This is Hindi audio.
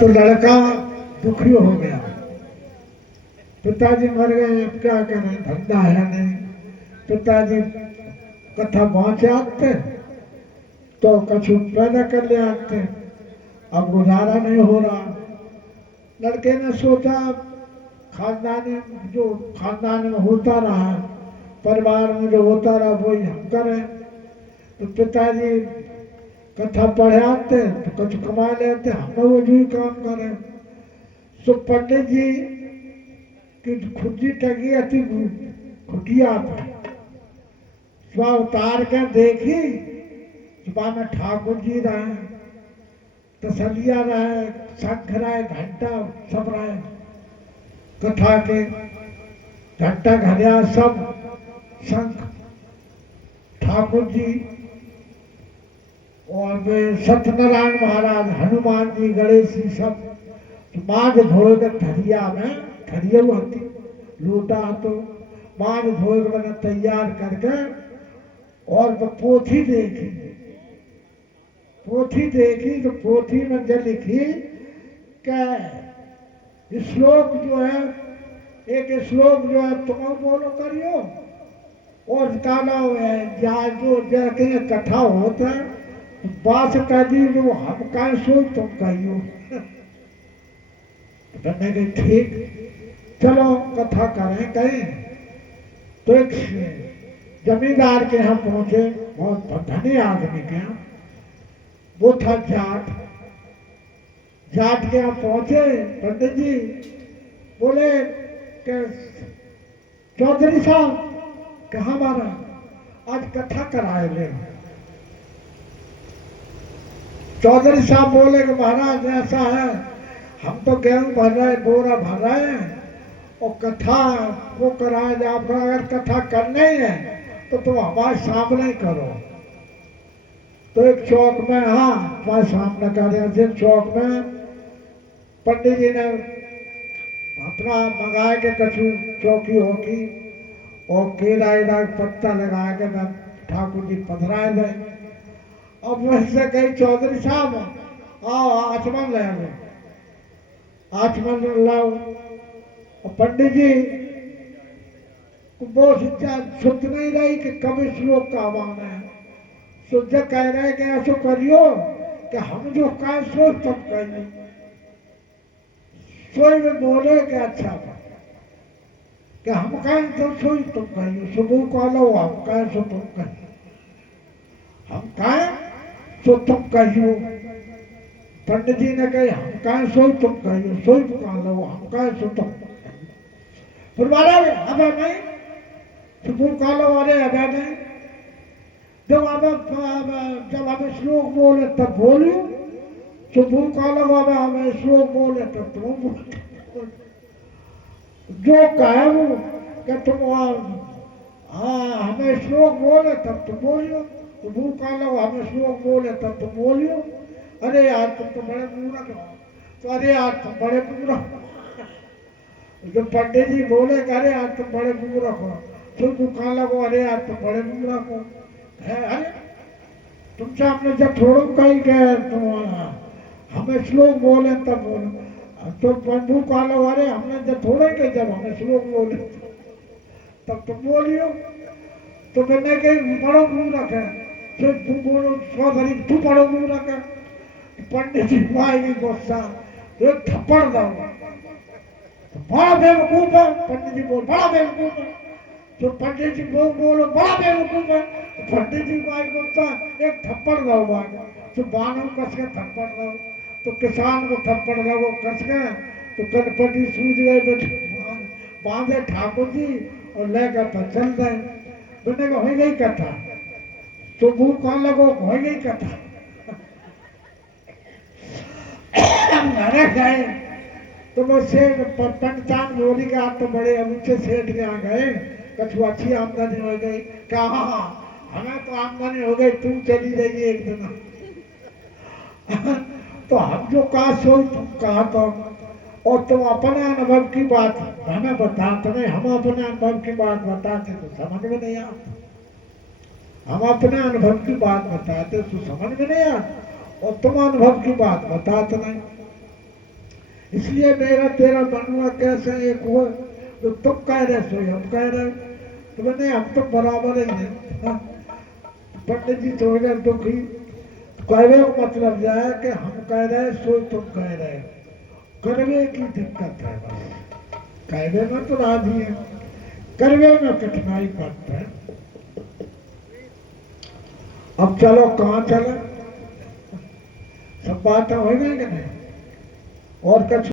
तो लड़का दुखी हो गया, पिताजी मर गए, अब क्या करें, धंधा है नहीं। पिताजी कथा पहुंचे आते तो कछु पैदा कर ले आते, अब गुजारा नहीं हो रहा। लड़के ने सोचा खानदानी जो खानदान में होता रहा, परिवार में जो होता रहा वही हम करें। तो पिताजी कथा पढ़े आते तो कुछ कमा लेते, हम वो भी काम करें। सो पंडित जी की खुदी टगी अति खुटिया पर स्व उतार कर देखी, सुबह में ठाकुर जी रहे, तसलिया रहे, शंख रहे, घंटा सब रहे, कथा के घंटा घड़िया सब, शंख ठाकुर जी और वे सत्यनारायण महाराज, हनुमान जी, गणेश जी सब माज धोए थरिया में, थरिया होती लोटा तो माज धोए मैंने तैयार करके, और वो पोथी देखी, पोथी देखी तो पोथी में जो लिखी कि श्लोक जो है, एक श्लोक जो है तुम बोलो करियो, और काला है जो जाके कथा होता है बात कह दी जो हम कह सो तुम कहियो। मैंने कही ठीक, चलो कथा करें कहीं। तो एक जमींदार के यहाँ पहुंचे, बहुत धनी आदमी के यहाँ, वो था जाट। जाट के यहाँ पहुंचे, पंडित जी बोले कि चौधरी साहब कहाँ मारा, आज कथा कराए ले। चौधरी साहब बोले कि महाराज ऐसा है, हम तो गेहूं भर रहे, बोरा भर रहे हैं, और कथा वो कराए जाए, आपको अगर कथा करनी है तो तुम हमारे सामने ही करो। तो एक चौक में, हाँ हमारे सामने कर रहे, चौक में पंडित जी ने अपना मंगाए के कछु चौकी होगी और केला इला पत्ता लगा के मैं ठाकुर जी पधराए गए। अब वैसे कही चौधरी साहब आओ आचमन ले लो, आचमन लाओ। और पंडित जी वो शिक्षा सुध नहीं रही कि कब श्लोक का आह्वान है, शुद्ध कह रहे कि ऐसो करियो कि हम जो कहें सो तुम कहिए, सोई में बोले कि अच्छा कि हम कहें तो सोई तुम कहिए, सुबह को लो हम कहें सो तुम कहिए, हम कहें सो तुम कहियो। पंडित जी ने कही हम कहें सोई तुम कहियो, सोई कह लो हम कहें सो तुम कहियो। फिर बोला अब नहीं, सुबह कह लो, अरे अब नहीं, जब हमें श्लोक बोले तब बोलियो, सुबह कह लो अब हमें श्लोक बोले तब तुम बोलो, जो कहे वो कि तुम हाँ हमें श्लोक बोले तब तुम बोलियो, सुबह कह लो हमें श्लोक बोले तब तुम बोलियो। अरे यार तुम तो बड़े मूर्ख हो, तो अरे यार तुम बड़े मूर्ख हो। जो पंडित जी बोले अरे यार तुम बड़े मूर्ख हो, सुबह कह लो अरे यार तुम बड़े मूर्ख हो। अरे तुमसे हमने जब थोड़ा कही गए तुम हमें श्लोक बोले तब बोलो, तो बंधु कह लो अरे हमने जब थोड़े के जब हमें श्लोक बोले तब तुम बोलियो। तो मैंने कही बड़ो मूर्ख है, फिर तुम बोलो चौधरी तू बड़ो मूर्ख है। पंडित जी आएगी गुस्सा, एक थप्पड़ दो, बड़ा बेवकूफ है। पंडित जी बोल बड़ा बेवकूफ है, तो पंडित जी बोलो बड़ा बेवकूफ है, पंडित जी को आई गुस्सा, एक थप्पड़ दो भाई, तो बानों कस के थप्पड़ दो, तो किसान को थप्पड़ दो, वो कस के तो कनपटी सूझ गए, बांधे ठाकुर जी और लेकर पर चल गए। मैंने कहा हो गई कथा, तो मुंह कौन लगो हो गई कथा। अरे गए तो वो सेठ पंडितान बोली का आप तो बड़े ऊंचे सेठ के यहाँ गए, कछु अच्छी आमदनी हो गई, क्या हाँ हमें तो आमदनी हो गई, तुम चली जाइए एक दिन। तो हम जो कहा सोच तुम कहा तो, और तुम अपने अनुभव की बात हमें बताते नहीं, हम अपने अनुभव की बात बताते तो समझ में नहीं आता, हम अपने अनुभव की बात बताते तो समझ में नहीं आता, और तुम अनुभव की बात बताते नहीं। इसलिए मेरा तेरा बनवा कैसे एक हुआ, तो तुम कह रहे सो हम कह रहे, तो मैंने हम तो बराबर ही हैं। पंडित जी थोड़ी देर दुखी, कहने का मतलब यह है कि हम कह रहे सो तुम कह रहे, करवे की दिक्कत है बस। कहने में तो राजी है, करवे में कठिनाई पड़ता है। अब चलो कहाँ चले, सब बातें हो गई कि नहीं, और कुछ